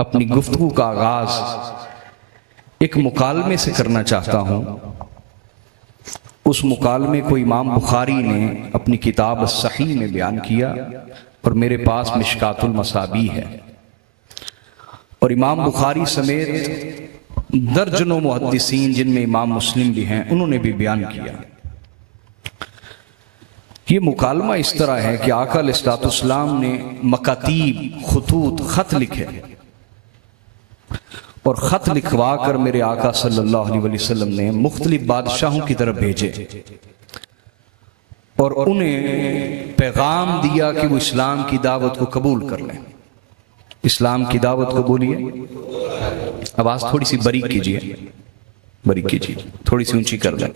अपनी गुफ्तगू का आगाज एक मुकालमे से करना चाहता हूं। उस मुकालमे को इमाम बुखारी ने अपनी किताब सही में बयान किया और मेरे पास मिशकातुल मसाबी है, और इमाम बुखारी समेत दर्जनों मुहद्दिसीन जिनमें इमाम मुस्लिम भी हैं उन्होंने भी बयान किया। ये मुकालमा इस तरह है कि आका अलैहिस्सलाम ने मकातीब खुतूत खत लिखे और खत लिखवा कर मेरे आका सल्लल्लाहु अलैहि वसल्लम ने मुख्तलिफ बादशाहों की तरफ भेजे और उन्हें पैगाम दिया कि वो इस्लाम की दावत को कबूल कर लें। इस्लाम की दावत को बोलिए, आवाज थोड़ी सी बारीक कीजिए, बारीक कीजिए, थोड़ी सी ऊंची कर दें।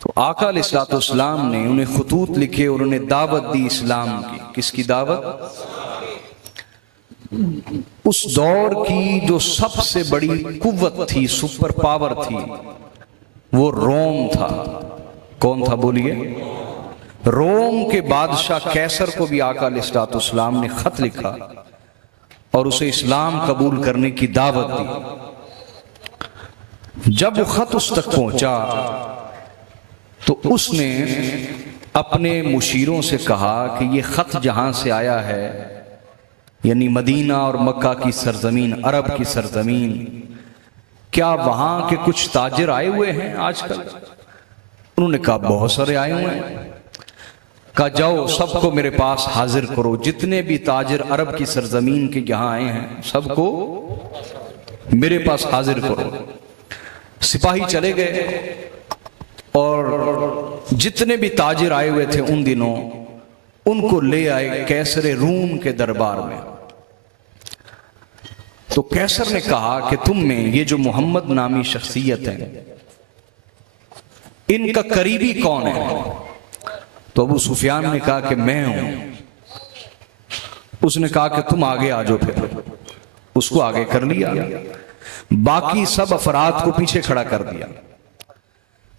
तो आका अलैहिस्सलाम ने उन्हें खुतूत लिखे और उन्हें दावत दी इस्लाम की। किसकी दावत? उस दौर की जो सबसे बड़ी कुव्वत थी, सुपर पावर थी, वो रोम था। कौन था बोलिए? रोम के बादशाह कैसर को भी आका अलैहिस्सलाम ने खत लिखा और उसे इस्लाम कबूल करने की दावत दी। जब वो खत उस तक पहुंचा तो उसने अपने मुशीरों से कहा कि ये खत जहां से आया है, यानी मदीना और मक्का की सरजमीन, अरब की सरजमीन, क्या वहां के कुछ ताजिर आए हुए हैं आजकल? उन्होंने कहा बहुत सारे आए हुए हैं। कहा जाओ सबको मेरे पास हाजिर करो, जितने भी ताजिर अरब की सरजमीन के यहां आए हैं सबको मेरे पास हाजिर करो। सिपाही चले गए और जितने भी ताजिर आए हुए थे उन दिनों उनको ले आए कैसर रूम के दरबार में। तो कैसर ने कहा कि तुम में ये जो मोहम्मद नामी शख्सियत है, इनका करीबी कौन है? तो अबू सुफियान ने कहा कि मैं हूं। उसने कहा कि तुम आगे आ जाओ। फिर उसको आगे कर लिया, बाकी सब अफराद को पीछे खड़ा कर दिया।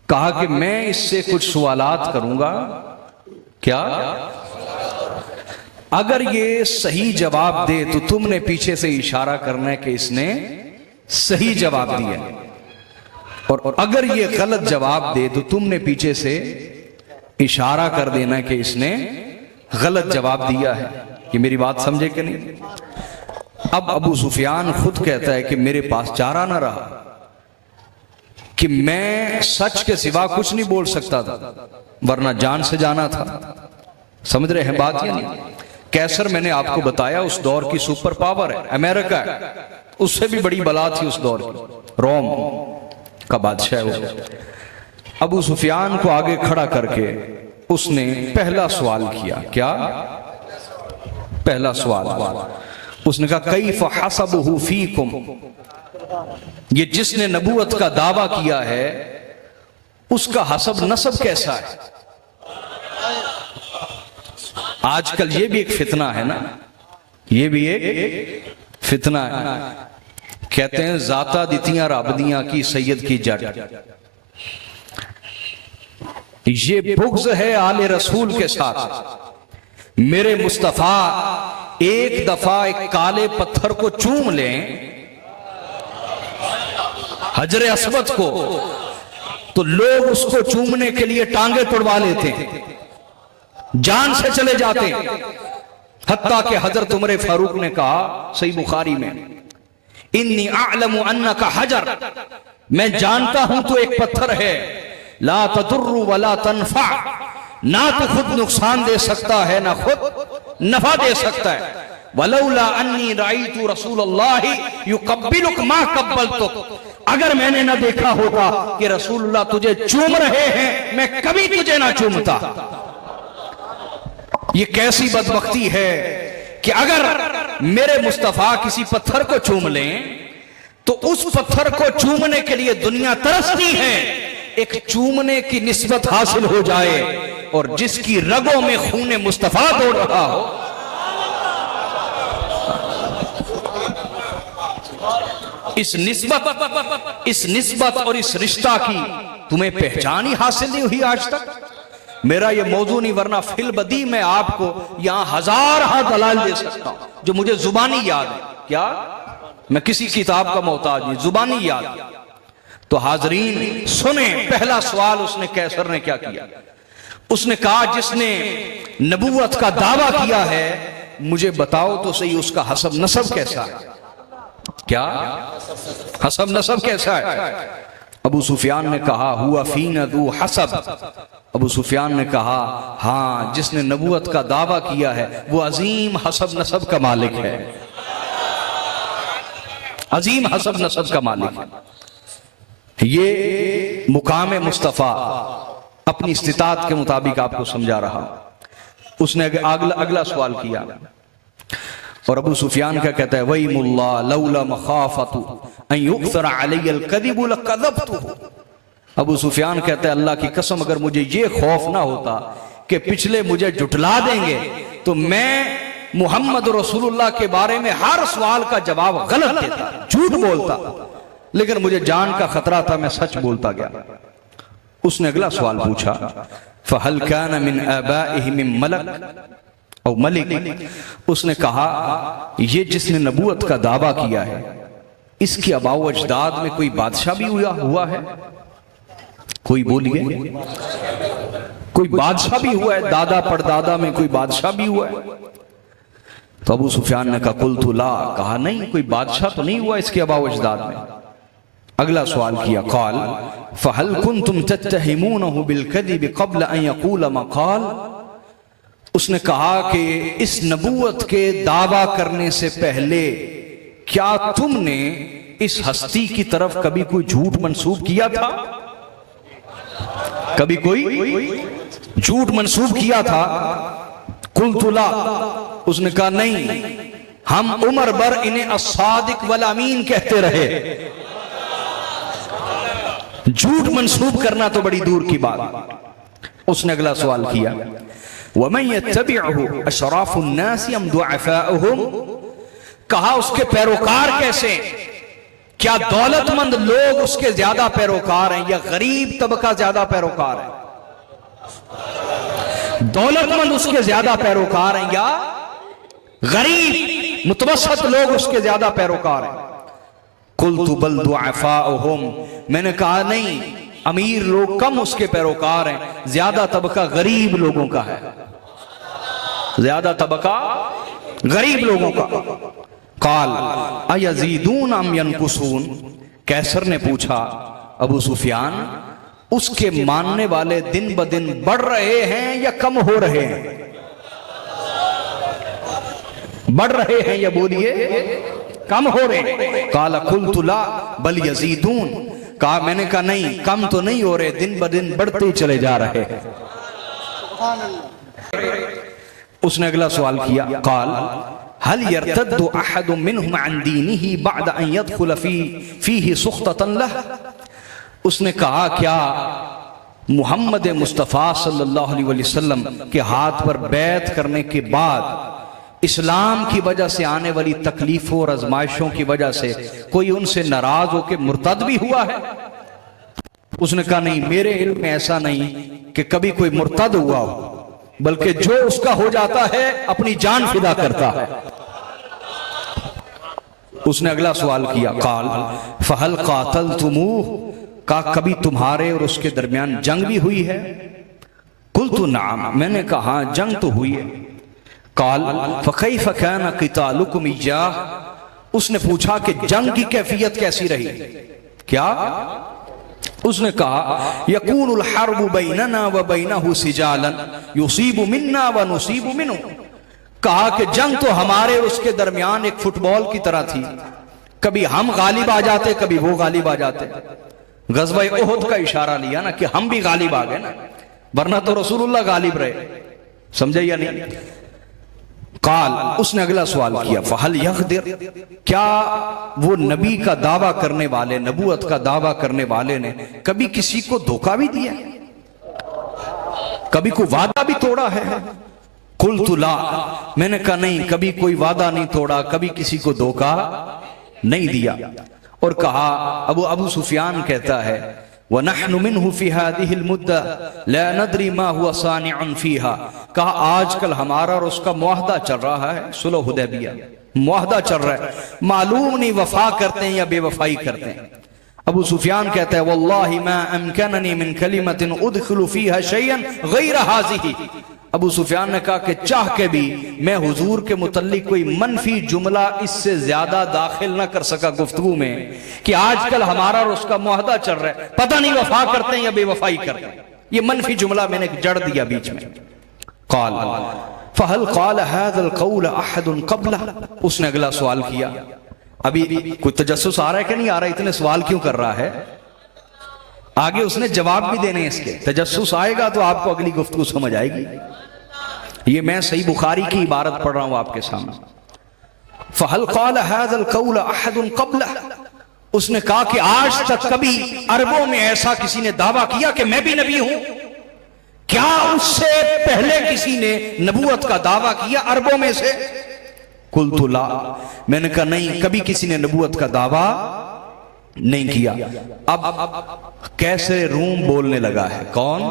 कहा कि मैं इससे कुछ सवालात करूंगा, क्या अगर ये सही जवाब दे तो तुमने पीछे से इशारा करना है कि इसने सही जवाब दिया, और अगर ये गलत जवाब दे तो तुमने पीछे से इशारा कर देना है कि इसने गलत जवाब दिया है। कि मेरी बात समझे कि नहीं? अब अबू सुफियान खुद कहता है कि मेरे पास चारा ना रहा कि मैं सच के सिवा कुछ नहीं बोल सकता था, वरना जान से जाना था। समझ रहे हैं बात या नहीं? कैसर मैंने आपको बताया उस दौर की सुपर पावर है, अमेरिका है, उससे भी बड़ी बला थी उस दौर की, रोम का बादशाह है वो। अबू सुफियान को आगे खड़ा करके उसने पहला सवाल किया। क्या पहला सवाल? उसने कहा कैफ़ हसबुहु फीकुम, ये जिसने नबूवत का दावा किया है उसका हसब नसब कैसा है? आजकल ये भी एक फितना है ना, ये भी एक फितना है। कहते हैं जाता दितियां राबदियां की सैयद की जट। ये बुग़्ज़ है आले रसूल के साथ। मेरे मुस्तफा एक दफा एक काले पत्थर को चूम लें, हजरे अस्वद को, तो लोग उसको चूमने के लिए टांगे तोड़वा लेते हैं, जान से चले जाते हैं। हत्ता के हजरत उमर फारूक ने कहा सही बुखारी में, इन्नी अअलमु अन्नका हजर, मैं जानता हूं तो एक पत्थर है, ला तदुर्रु वला तनफा, ना तो खुद नुकसान दे सकता है ना खुद नफा दे सकता है। वलौला अन्नी राइतु रसूलुल्लाहि युकब्बिलुक मा कब्बलतुक, अगर मैंने ना देखा होता कि रसूलुल्लाह तुझे चूम रहे हैं, मैं कभी तुझे ना चूमता। ये कैसी बदबख्ती है कि अगर मेरे मुस्तफा किसी पत्थर को चूम लें तो उस पत्थर को चूमने के लिए दुनिया तरसती है, एक चूमने की निस्बत हासिल हो जाए और जिसकी रगों में खून मुस्तफा दौड़ रहा हो। इस निस्बत और इस रिश्ता की तुम्हें पहचान ही हासिल नहीं हुई आज तक। मेरा ये मौजू नहीं, वरना फिल बदी मैं आपको यहां हजार दलाल दे सकता हूं जो मुझे जुबानी याद है। क्या, मैं किसी किताब का मोहताज नहीं, जुबानी याद। तो हाजरीन सुने, पहला सवाल उसने कैसर ने क्या किया। उसने कहा जिसने नबूवत का दावा किया है मुझे बताओ तो सही उसका हसब नसब कैसा है। क्या हसब नसब कैसा है? अबू सुफियान ने कहा हुआ फीना दू हसब। अबू सुफियान ने कहा हाँ, जिसने नबूवत का दावा किया है वो अजीम हसब नसब का मालिक है, अजीम हसब नसब का मालिक है। ये मुकाम मुस्तफ़ा अपनी इस्तिताअत के मुताबिक आपको समझा रहा। उसने अगला सवाल किया और अबू सुफियान क्या कहता है, वही मुल्ला लौला मखाफतु अन युक्सर अलैयल कज़िबु लकज़बतु। अबू सुफियान कहता है अल्लाह की कसम अगर मुझे ये खौफ ना होता कि पिछले मुझे जुटला देंगे तो मैं मोहम्मद रसूलुल्लाह के बारे में हर सवाल का जवाब गलत देता, झूठ बोलता, लेकिन मुझे जान का खतरा था, मैं सच बोलता गया। उसने अगला सवाल पूछा फहल कान मिन आबाइहि मिन मलक और मलिक। उसने कहा ये जिसने नबूवत का दावा किया है इसके अबाउ अजदाद में कोई बादशाह भी हुआ है? कोई बोलिए, कोई बादशाह भी हुआ है? दादा परदादा में कोई बादशाह भी हुआ है? तो अबू सुफियान ने कहा कुल्तु ला, कहा नहीं, कोई बादशाह तो नहीं हुआ इसके अबाउ अजदाद में। अगला सवाल किया क़ाल फहल कुंतुम तत्तहिमूनहु बिलकज़िब क़ब्ल अन यक़ूल मा क़ाल। उसने कहा कि इस नबूवत के दावा करने से पहले क्या तुमने इस हस्ती की तरफ कभी कोई झूठ मंसूब किया था? कभी कोई झूठ मंसूब किया था? कुल्तु ला, उसने कहा नहीं, हम उमर बर इन्हें अस्सादिक वल अमीन कहते रहे। झूठ मंसूब करना तो बड़ी दूर की बात। उसने अगला सवाल किया वमन यत्तबिअहु अशराफुन नास अम दुअफाउहुम। कहा उसके पैरोकार कैसे, क्या दौलतमंद लोग उसके ज्यादा पैरोकार हैं या गरीब तबका ज्यादा पैरोकार है? दौलतमंद उसके ज्यादा पैरोकार हैं या गरीब मुतवस्सत लोग उसके ज्यादा पैरोकार हैं? कुल्तु बल दुअफाउहुम, मैंने कहा नहीं, अमीर लोग कम उसके पैरोकार हैं, ज्यादा तबका गरीब लोगों का है, ज्यादा तबका गरीब लोगों का। काल अयज़ीदून अम यनकुसून। कैसर ने पूछा अबू सुफियान उसके मानने वाले दिन ब दिन बढ़ रहे हैं या कम हो रहे हैं? बढ़ रहे हैं या बोलिए कम हो रहे हैं? काला कुल्तु ला बल यज़ीदून। कहा मैंने कहा नहीं, कम तो नहीं हो रहे, दिन ब दिन बढ़ते चले जा रहे हैं। उसने अगला सवाल किया काल हल यर्तद्दु अहदुम मिनहुम अन दीनिही बअद अन यदखुल फीही सुख्ततन लह। उसने कहा क्या मुहम्मद मुस्तफ़ा सल्लल्लाहु अलैहि वसल्लम के हाथ पर बैत करने के बाद इस्लाम की वजह से आने वाली तकलीफों और आजमाइशों की वजह से कोई उनसे नाराज होकर मुर्तद भी हुआ है? उसने कहा नहीं, मेरे इल्म में ऐसा नहीं कि कभी कोई मुर्तद हुआ हो, बल्कि जो उसका हो जाता है अपनी जान फिदा करता है। उसने अगला सवाल किया काल फहल कातलतुमूह। का कभी तुम्हारे और उसके दरमियान जंग भी हुई है? कुल्तु नाम, मैंने कहा जंग तो हुई है। काल फकैफ कान क़ितालुकुम इय्याह। उसने पूछा कि जंग की कैफियत कैसी रही? क्या? उसने कहा यकूनुल हर्बु बैनना व बैनहु सिजालन युसीबु मिन्ना व नुसीबु मिन्हु। कहा कि जंग तो हमारे और उसके दरमियान एक फुटबॉल की तरह थी, कभी हम गालिब आ जाते कभी वो गालिब आ जाते। गज़वा उहुद का इशारा लिया ना कि हम भी गालिब आ गए ना, वरना तो रसूलुल्लाह गालिब रहे। समझे या नहीं? काल उसने अगला सवाल किया फहल यक़दिर। क्या वो नबी का दावा करने वाले, नबूवत का दावा करने वाले ने कभी किसी को धोखा भी दिया, कभी कोई वादा भी तोड़ा है? कुल्तु ला, मैंने कहा नहीं, कभी कोई वादा नहीं तोड़ा, कभी किसी को धोखा नहीं दिया। और कहा अबू सुफियान कहता है वनहनु मिन्हु फी हादिहिल मुद्दा ला नदरी मा हुवा सानिउन फीहा। कहा आजकल हमारा और उसका मुआहदा चल रहा है, सुलह हुदैबिया, मुआहदा चल रहा है, मालूम नहीं वफा करते हैं या बेवफाई करते हैं। अबू सुफियान कहता है वल्लाहि मा अमकननी मिन कलिमतिन उदखिलु फीहा शैयन गैर हाज़िही। अबू सुफियान ने कहा कि चाह के भी मैं हुजूर के मुतल्लिक कोई मनफी जुमला इससे ज्यादा दाखिल ना कर सका गुफ्तगू में कि आजकल हमारा और उसका मुआहदा चल रहा है, पता नहीं वफा करते हैं या बेवफाई करते हैं। ये मनफी जुमला मैंने जड़ दिया बीच में। क़ाल फहल क़ाल हाज़ल क़ौल अहदुन क़ब्ला। उसने अगला सवाल किया। अभी कोई तजस्सुस आ रहा है कि नहीं आ रहा है, इतने सवाल क्यों कर रहा है? आगे उसने जवाब भी देने इसके। तजस्सुस आएगा तो आपको अगली गुफ्तगू समझ आएगी। ये मैं सही बुखारी की इबारत पढ़ रहा हूं आपके सामने। फहल क़ाल हाज़ल क़ौल अहदुन क़ब्ला। उसने कहा कि आज तक कभी अरबों में ऐसा किसी ने दावा किया कि मैं भी नबी हूं? क्या उससे पहले किसी ने नबूवत का दावा किया अरबों में से? कुल्तु ला। मैंने कहा नहीं, कभी किसी ने नबूवत का दावा नहीं किया। अब कैसे रूम बोलने लगा है। कौन?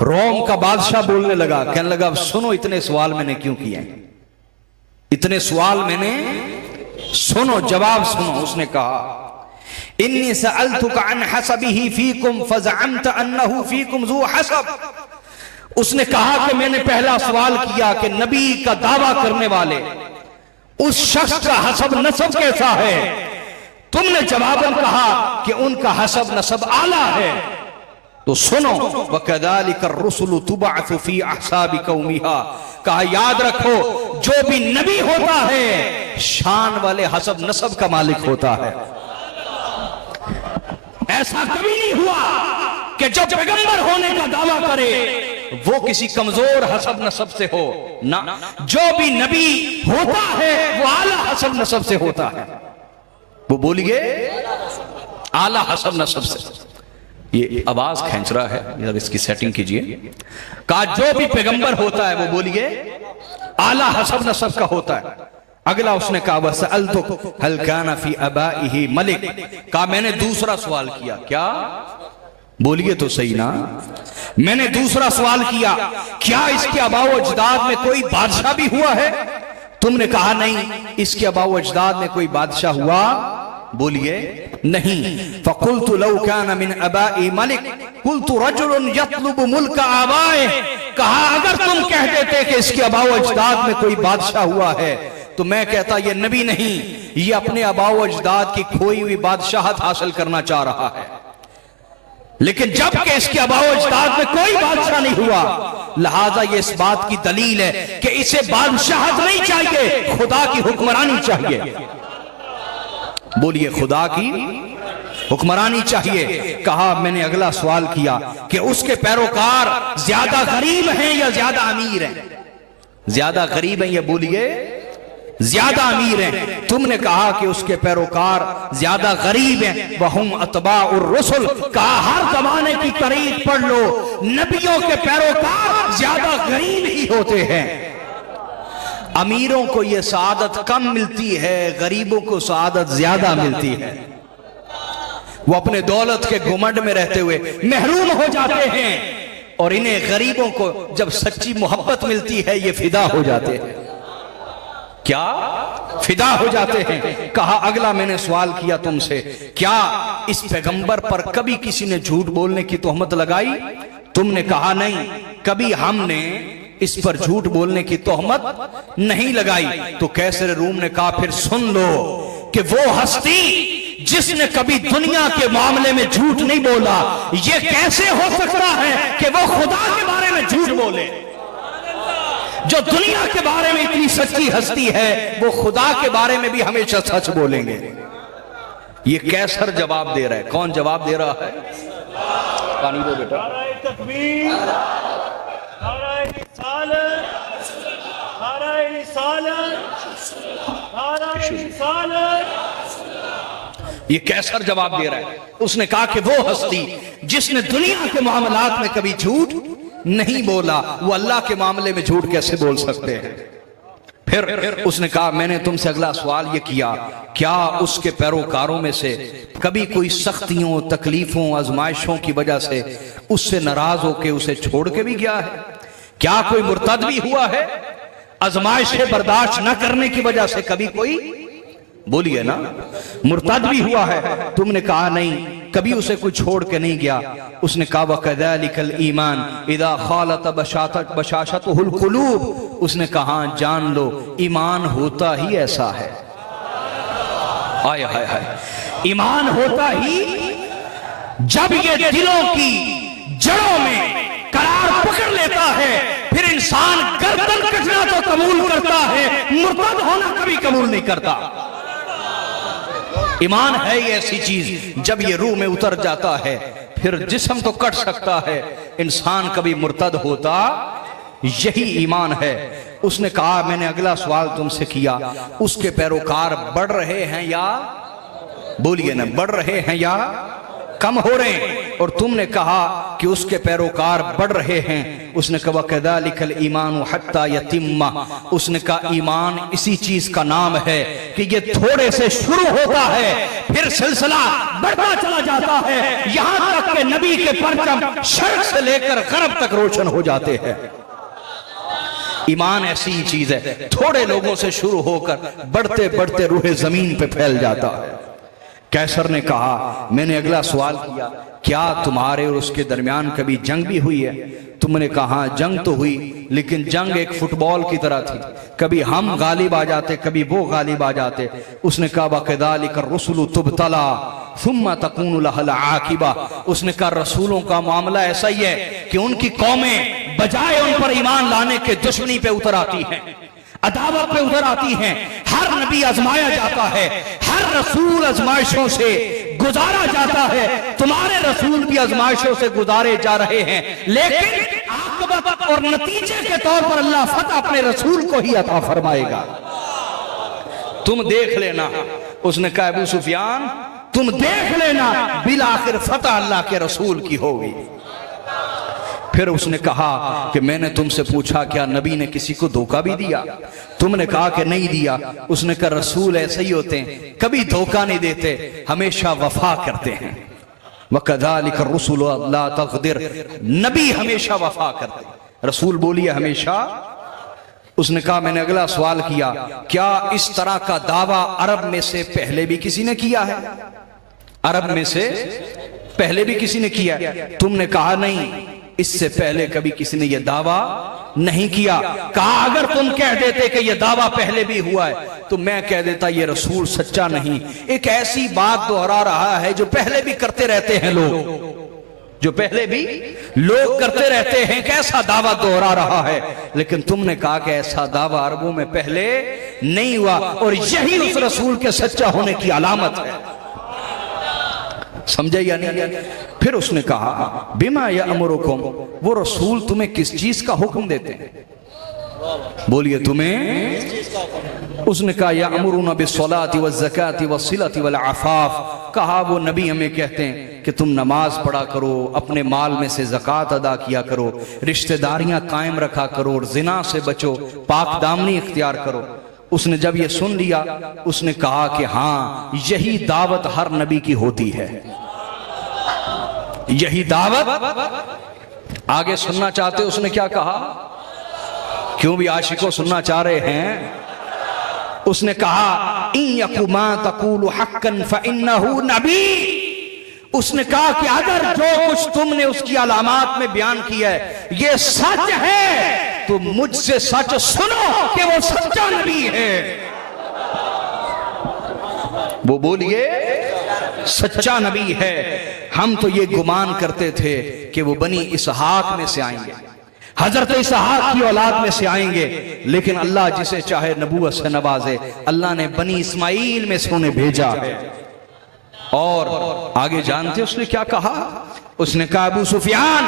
रोम का बादशाह बोलने लगा। कहने लगा अब सुनो, इतने सवाल मैंने क्यों किए हैं, इतने सवाल मैंने, सुनो जवाब सुनो। उसने कहा इन्नी सअल्तुका अन हसबिही फीकुम फज़अमत अन्नहु फीकुम ज़ू हसब। उसने कहा कि मैंने पहला सवाल किया कि नबी का दावा करने वाले उस शख्स का हसब नसब कैसा है। तुमने जवाबन कहा कि उनका हसब नसब आला है। तो सुनो, वकदालिका रुसुलु तुबअसु फी अहसाबि कौमिहा। कहा याद रखो, जो भी नबी होता है शान वाले हसब नसब का मालिक होता है। ऐसा कभी नहीं हुआ कि जो पैगंबर होने का दावा करे वो किसी कमजोर हसब नसब से हो ना। जो भी नबी होता है वो आला हसब नसब से होता है। वो बोलिए आला हसब नसब से। ये आवाज खींच रहा है, यार इसकी सेटिंग कीजिए। कहा जो भी पैगंबर होता है वो बोलिए आला हसब नसब का होता है। अगला उसने कहा वसअल्तुक हल काना फी अबाइही मलिक। कहा मैंने दूसरा सवाल किया। क्या? बोलिए तो सही ना। मैंने दूसरा सवाल किया, क्या इसके अबाव अजदाद में कोई बादशाह भी हुआ है? तुमने कहा नहीं, इसके अबाव अजदाद में कोई बादशाह हुआ? बोलिए नहीं। फकुल्तु लौ काना मिन अबाई मलिक कुल्तु रजुलन यतलुबु मुल्क आबाए। कहा अगर तुम कह देते कि इसके अबाव अजदाद में कोई बादशाह हुआ है तो मैं कहता ये नबी नहीं, ये अपने अबाव अजदाद की खोई हुई बादशाहत हासिल करना चाह रहा है। लेकिन जब कि इसके अबाव अजदाद में कोई बादशाह नहीं हुआ, लिहाजा ये इस बात की दलील है कि इसे बादशाहत नहीं चाहिए, खुदा की हुक्मरानी चाहिए। बोलिए खुदा की हुक्मरानी चाहिए। कहा मैंने अगला सवाल किया कि उसके पैरोकार ज्यादा गरीब हैं या ज्यादा अमीर हैं? ज्यादा गरीब हैं या बोलिए ज्यादा अमीर हैं? तुमने कहा कि उसके पैरोकार ज्यादा गरीब हैं। वहुम अतबाउर रसूल। कहा हर जमाने की तारीख पढ़ लो, नबियों के पैरोकार ज्यादा गरीब ही होते हैं। अमीरों को यह सआदत कम मिलती है, गरीबों को सआदत ज्यादा मिलती है। वो अपने दौलत के घुमंड में रहते हुए महरूम हो जाते हैं और इन्हें गरीबों को जब सच्ची मोहब्बत मिलती है ये फिदा हो जाते हैं। क्या? फिदा हो जाते हैं। कहा अगला मैंने सवाल किया तुमसे, क्या इस पैगंबर पर कभी किसी ने झूठ बोलने की तोहमत लगाई? तुमने कहा नहीं, कभी हमने इस पर झूठ बोलने की तोहमत नहीं लगाई। तो कैसर रूम ने कहा फिर सुन लो कि वो हस्ती जिसने कभी दुनिया के मामले में झूठ नहीं बोला, ये कैसे हो सकता है कि वो खुदा के बारे में झूठ बोले? जो दुनिया के बारे में इतनी सच्ची हस्ती है वो खुदा के बारे में भी हमेशा सच बोलेंगे। ये कैसर जवाब दे रहा है। कौन जवाब दे रहा है? पानी दो बेटा। ये कैसर जवाब दे रहा है। उसने कहा कि वो हस्ती जिसने दुनिया के मामलात में कभी झूठ नहीं बोला, वो अल्लाह के मामले में झूठ कैसे बोल सकते हैं? फिर उसने कहा मैंने तुमसे अगला सवाल ये किया, क्या उसके पैरोकारों में से कभी कोई सख्तियों, तकलीफों, आजमाइशों की वजह से उससे नाराज होकर उसे छोड़ के भी गया है? क्या कोई मुर्तद भी हुआ है? आजमाइशें बर्दाश्त न करने की वजह से कभी कोई, बोलिए ना, मुर्तद भी हुआ है? तुमने कहा नहीं, कभी उसे कोई छोड़ के नहीं गया। उसने कहा वकज़ालिकल ईमान इदा खालत बशाशतुहुल कुलूब। उसने कहा जान लो ईमान होता ही ऐसा है। आय हाय हाय, ईमान होता ही जब ये दिलों की जड़ों में करार पकड़ लेता है, फिर इंसान गर्दन कटना तो कबूल करता है, मुर्तद होना कभी कबूल नहीं करता। ईमान है ये ऐसी चीज, जब ये रूह में उतर जाता है फिर जिस्म तो कट सकता है, इंसान कभी मुर्तद होता, यही ईमान है। उसने कहा मैंने अगला सवाल तुमसे किया, उसके पैरोकार बढ़ रहे हैं या, बोलिए ना, बढ़ रहे हैं या कम हो रहे हैं? और तुमने कहा कि उसके पैरोकार बढ़ रहे हैं। उसने कहा कज़ालिकल ईमान हत्ता यतिम्मा। उसने कहा ईमान इसी चीज का नाम है कि ये थोड़े से शुरू होता है फिर सिलसिला बढ़ता चला जाता है, यहां तक कि नबी के परचम शर्क से लेकर गरब तक रोशन हो जाते हैं। ईमान ऐसी ही चीज है, थोड़े लोगों से शुरू होकर बढ़ते बढ़ते रूह जमीन पे फैल जाता है। कैसर ने कहा मैंने अगला सवाल किया, क्या तुम्हारे और उसके दरमियान कभी जंग भी हुई है? तुमने कहा जंग तो हुई, लेकिन जंग एक फुटबॉल की तरह थी, कभी हम गालिब आ जाते कभी वो गालिब आ जाते। उसने कहा वकज़ालिका रुसुलु तुबतला सुम्मा तकूनु लहल आकिबा। उसने कहा रसूलों का मामला ऐसा ही है कि उनकी कौमें बजाय उन पर ईमान लाने के दुश्मनी पे उतर आती हैं, अदावत पे उतर आती हैं। हर नबी आजमाया जाता है, हर रसूल आजमाइशों से गुजारा जाता है। तुम्हारे रसूल भी आजमाइशों से गुजारे जा रहे हैं, लेकिन आक़िबत और नतीजे के तौर पर अल्लाह फतह अपने रसूल को ही अता फरमाएगा। तुम देख लेना। उसने कहा अबू सुफियान तुम देख लेना, बिल आखिर फतह अल्लाह के रसूल की होगी। फिर उसने कहा कि मैंने तुमसे पूछा क्या नबी ने किसी को धोखा भी दिया? तुमने कहा कि नहीं दिया। उसने कहा रसूल ऐसे ही होते हैं, कभी धोखा नहीं देते, हमेशा वफा करते हैं। वकज़ालिका रुसुलु ला तग़दिर, नबी हमेशा वफा करते, रसूल बोलिए हमेशा। उसने कहा मैंने अगला सवाल किया, क्या इस तरह का दावा अरब में से पहले भी किसी ने किया है? अरब में से पहले भी किसी ने किया है? तुमने कहा नहीं, इससे पहले कभी किसी ने यह दावा नहीं किया। कहा अगर तुम कह देते कि यह दावा पहले भी हुआ है तो मैं कह देता ये रसूल सच्चा नहीं। एक ऐसी बात दोहरा रहा है जो पहले भी करते रहते हैं लोग, जो पहले भी लोग करते रहते हैं, कैसा दावा दोहरा रहा है। लेकिन तुमने कहा कि ऐसा दावा अरबों में पहले नहीं हुआ, और यही उस रसूल के सच्चा होने की अलामत है। समझे या नहीं? फिर उसने कहा बिमा या अमरुकुम, वो रसूल तुम्हें किस चीज का हुक्म देते हैं? बोलिए तुम्हें। उसने कहा या अमरुना बिस्सलाति वज़्ज़काति वस्सिलति वल आफ़ाफ़। कहा वो नबी हमें कहते हैं कि तुम नमाज पढ़ा करो, अपने माल में से ज़कात अदा किया करो, रिश्तेदारियां कायम रखा करो, और जिना से बचो, पाक दामनी इख्तियार करो। उसने जब ये सुन लिया उसने कहा कि हाँ यही दावत हर नबी की होती है, यही दावत। आगे सुनना चाहते? उसने क्या कहा? क्यों भी आशिकों सुनना चाह रहे हैं? उसने कहा इन यकुमा तकूलु हक्कन फइन्नहु नबी। उसने कहा कि अगर जो कुछ तुमने उसकी अलामात में बयान किया है ये सच है तो मुझसे सच सुनो कि वो सच्चा नबी है। वो बोलिए सच्चा नबी है। हम तो ये गुमान करते थे कि वो बनी इसहाक में से आएंगे, हजरत इसहाक की औलाद में से आएंगे, लेकिन अल्लाह जिसे चाहे नबूवत से नवाजे। अल्लाह ने बनी इस्माइल में से उन्हें भेजा है। और आगे जानते उसने क्या कहा? उसने कहा अबू सुफियान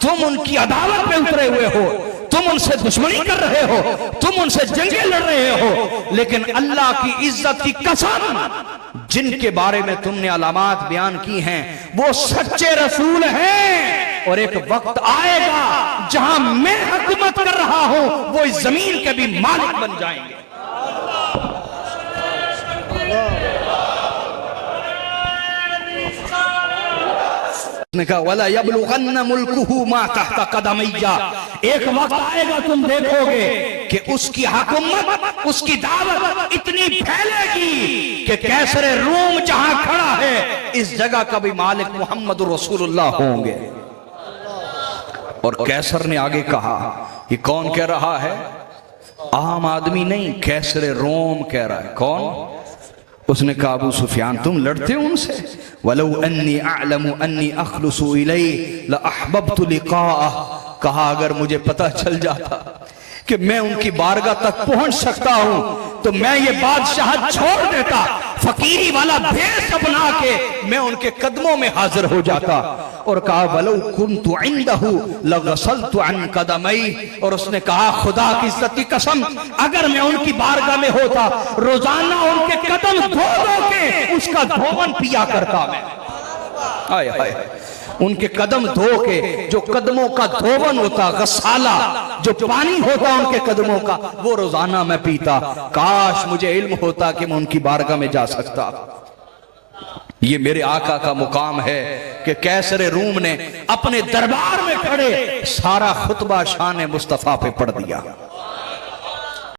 तुम उनकी अदालत में उतरे हुए हो, तुम उनसे दुश्मनी कर रहे हो, तुम उनसे जंगें लड़ रहे हो, लेकिन अल्लाह की इज्जत की कसम जिनके बारे में तुमने अलामात बयान की हैं वो सच्चे रसूल हैं। और एक वक्त आएगा जहां मैं हुकूमत कर रहा हूं वो इस जमीन के भी मालिक बन जाएंगे। उसने कहा वला यबलुगन्ना मुल्कुहु मा तहता कदमैया। एक वक्त आएगा तुम देखोगे कि उसकी हुकूमत, उसकी दावत इतनी फैलेगी कि कैसर रूम जहां खड़ा है इस जगह का भी मालिक मोहम्मद रसूलुल्लाह होंगे। और कैसर ने आगे कहा, ये कौन कह रहा है? आम आदमी नहीं, कैसर रोम कह रहा है। कौन? उसने कहा अबू सुफियान तुम लड़ते हो उनसे? वलौ अन्नी अअलमु अन्नी अखलुसु इलैहि ला अहबब्तु लिकाअह, कहा अगर मुझे पता चल जाता कि मैं उनकी बारगाह तक पहुंच सकता हूं तो मैं ये बादशाहत छोड़ देता, फकीरी वाला भेष अपना के मैं उनके कदमों में हाजिर हो जाता। और कहा वलौ कुन्तु इंदहु लगसलतु अन कदमई, और उसने कहा खुदा की इज्जत की कसम अगर मैं उनकी बारगाह में होता रोजाना उनके कदम धो धो के उसका धोवन पिया करता मैं। हाय हाय, उनके कदम धो के जो कदमों का धोवन होता, गसाला जो पानी होता उनके कदमों का, वो रोजाना मैं पीता। काश मुझे इल्म होता कि मैं उनकी बारगाह में जा सकता। ये मेरे आका का मुकाम है कि कैसर रूम ने अपने दरबार में खड़े सारा खुतबा शान मुस्तफा पे पढ़ दिया।